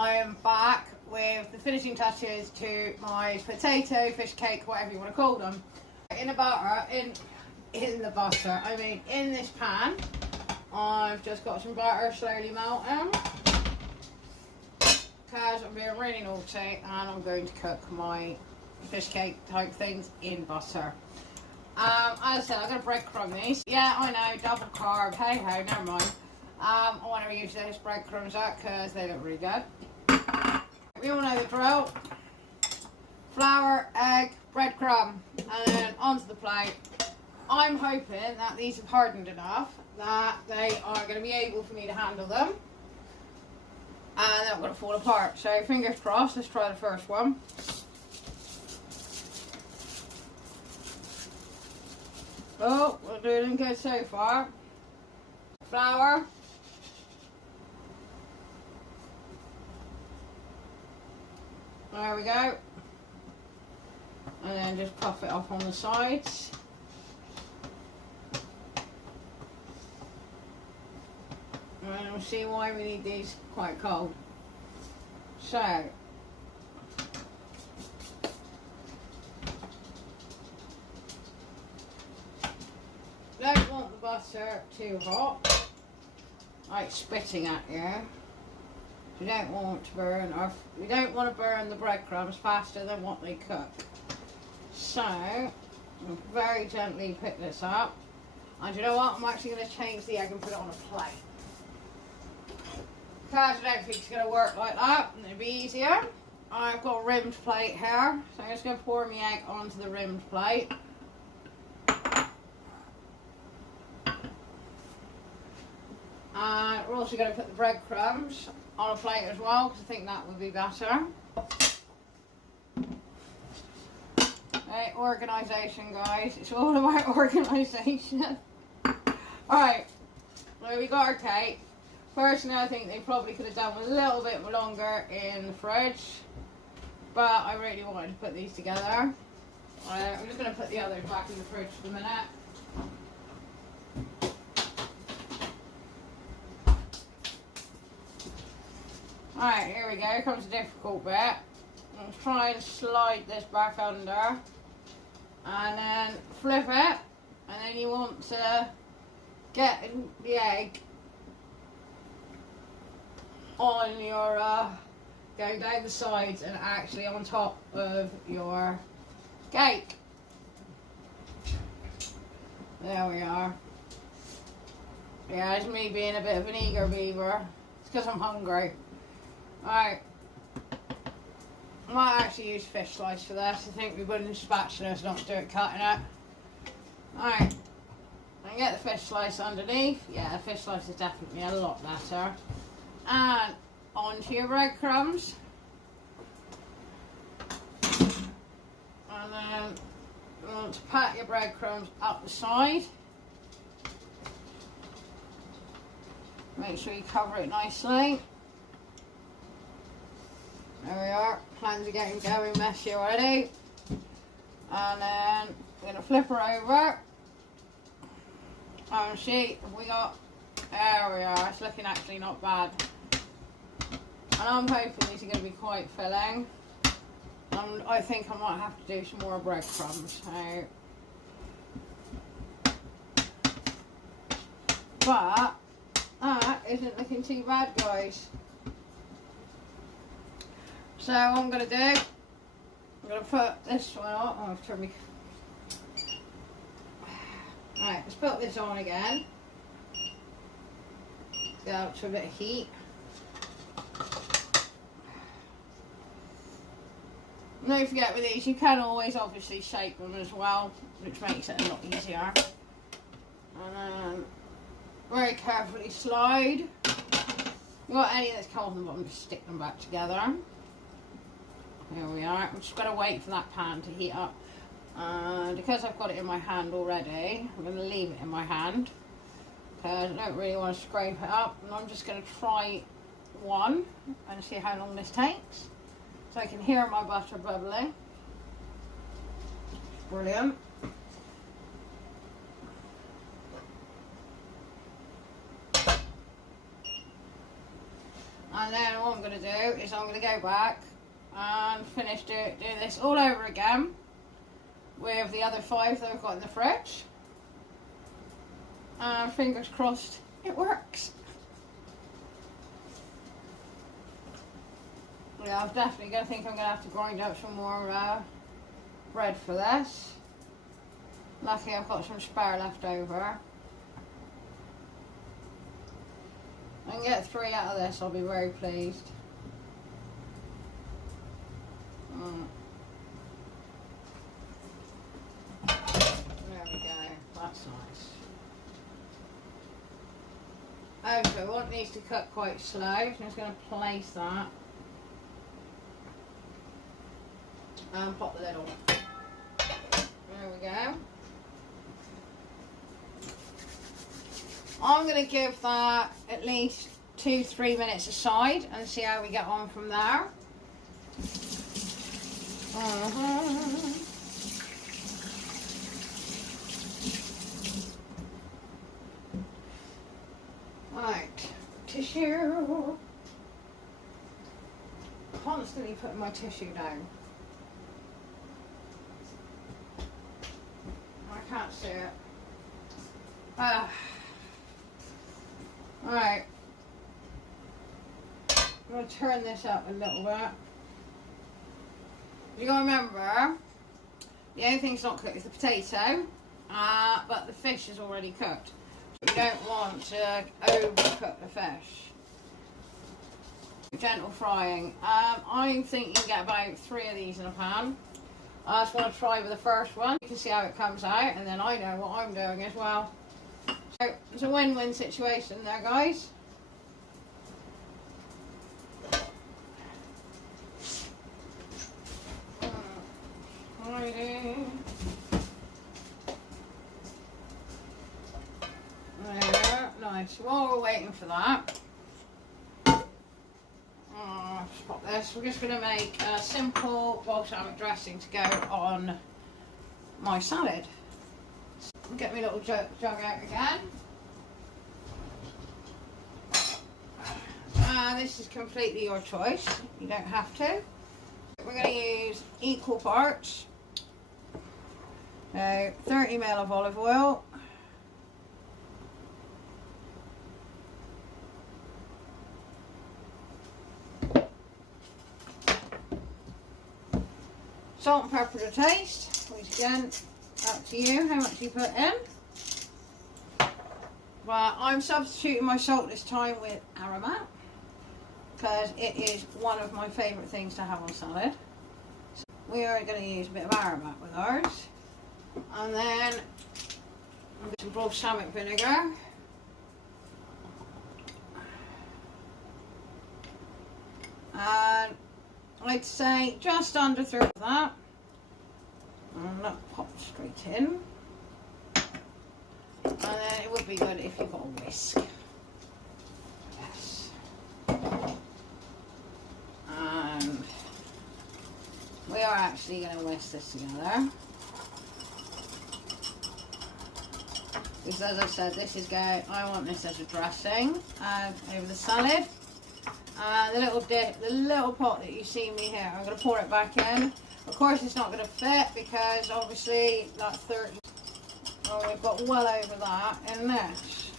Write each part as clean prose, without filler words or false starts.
I am back with the finishing touches to my potato, fish cake, whatever you want to call them. In the butter, in the butter, I mean in this pan, I've just got some butter slowly melting. Because I'm being really naughty and I'm going to cook my fish cake type things in butter. As I said, I'm going to breadcrumb these. Yeah, I know, double carb, hey ho, never mind. I want to use those breadcrumbs out because they look really good. We all know the drill. Flour, egg, breadcrumb, and then onto the plate. I'm hoping that these have hardened enough that they are going to be able for me to handle them. And they're not going to fall apart. So fingers crossed, let's try the first one. Oh, we're doing good so far. Flour. There we go. And then just puff it off on the sides. And we'll see why we need these quite cold. So, don't want the butter too hot, like spitting at you. You don't want to burn, or we don't want to burn the breadcrumbs faster than what they cook. So, I'll very gently pick this up. And you know what? I'm actually going to change the egg and put it on a plate. Because I don't think it's going to work like that, and it'll be easier. I've got a rimmed plate here, so I'm just going to pour my egg onto the rimmed plate. And we're also going to put the breadcrumbs on a plate as well, because I think that would be better. Okay, organisation, guys. It's all about organisation. Alright, so we got our cake. Personally, I think they probably could have done with a little bit longer in the fridge, but I really wanted to put these together. I'm just going to put the others back in the fridge for a minute. Alright, here we go. Here comes the difficult bit. I'll try and slide this back under and then flip it, and then you want to get the egg on your going down the sides and actually on top of your cake. There we are. Yeah, it's me being a bit of an eager beaver. It's because I'm hungry. Alright. I might actually use fish slice for this. I think we wouldn't spatula is not do it cutting it. Alright. And get the fish slice underneath. Yeah, the fish slice is definitely a lot better. And onto your breadcrumbs. And then you want to pat your breadcrumbs up the side. Make sure you cover it nicely. There we are. Plans are getting going messy already. And then we're going to flip her over. And see if we got. There we are. It's looking actually not bad. And I'm hoping these are going to be quite filling. I think I might have to do some more breadcrumbs. So. But that isn't looking too bad, guys. So what I'm going to do, I'm going to put this one on. Oh, I've turned me. Right, let's put this on again. Get up to a bit of heat. And don't forget with these, you can always obviously shake them as well, which makes it a lot easier. And then very carefully slide. You got any that's come off the bottom, just stick them back together. Here we are. I'm just going to wait for that pan to heat up. And because I've got it in my hand already, I'm going to leave it in my hand. Because I don't really want to scrape it up. And I'm just going to try one and see how long this takes. So I can hear my butter bubbling. Brilliant. And then what I'm going to to do is I'm going to go back and finish do this all over again with the other 5 that I've got in the fridge. And fingers crossed it works. Yeah, I'm definitely going to think I'm going to have to grind up some more bread for this. Luckily I've got some spare left over. I can get 3 out of this, I'll be very pleased. There we go, that's nice. Okay, one needs to cook quite slow, so I'm just going to place that and pop the lid on. There we go. I'm going to give that at least 2-3 minutes aside and see how we get on from there. Right, tissue. Constantly putting my tissue down. I can't see it. Alright, I'm going to turn this up a little bit. You got to remember, the only thing that's not cooked is the potato, but the fish is already cooked. You don't want to overcook the fish. Gentle frying. I think you can get about 3 of these in a pan. I just want to try with the first one. You can see how it comes out, and then I know what I'm doing as well. So it's a win-win situation there, guys. There, nice. While we're waiting for that, just pop this. We're just going to make a simple balsamic dressing to go on my salad. Get my little jug out again. This is completely your choice. You don't have to. We're going to use equal parts. 30 ml of olive oil. Salt and pepper to taste, which again, up to you how much you put in. But I'm substituting my salt this time with aromat because it is one of my favourite things to have on salad. So we are going to use a bit of aromat with ours. And then some balsamic vinegar. And I'd say just under 1/3 of that. And that pops straight in. And then it would be good if you've got a whisk. Yes. And we are actually going to whisk this together. Because as I said, this is going, I want this as a dressing over the salad. The little pot that you see me here, I'm going to pour it back in. Of course it's not going to fit because obviously that 30, oh, we've got well over that in this.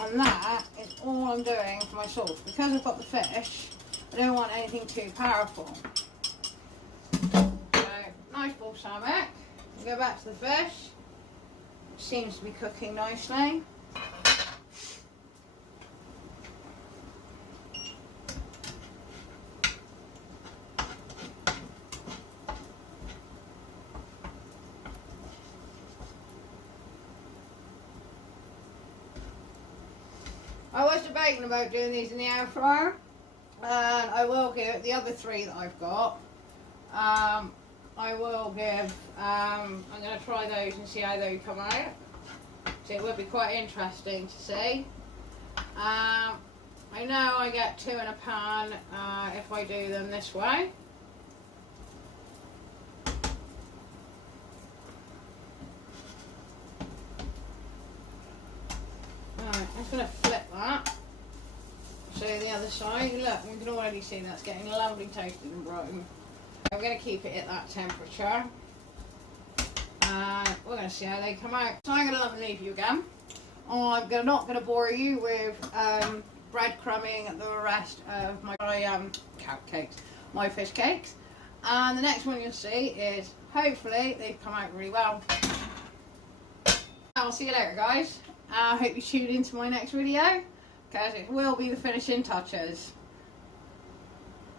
And that is all I'm doing for my sauce. Because I've got the fish, I don't want anything too powerful. So, nice balsamic. We'll go back to the fish. It seems to be cooking nicely. I was debating about doing these in the air fryer, and I will give the other 3 that I've got. I will give. I'm going to try those and see how they come out. So it would be quite interesting to see. I know I get 2 in a pan if I do them this way. Alright, I'm just going to flip that So the other side, look, we can already see that's getting lovely toasted and brown. I'm going to keep it at that temperature. And we're going to see how they come out. So I'm going to love and leave you again. I'm not going to bore you with breadcrumbing the rest of my cupcakes, my fish cakes. And the next one you'll see is, hopefully, they've come out really well. I'll see you later, guys. I hope you tune into my next video, because it will be the finishing touches.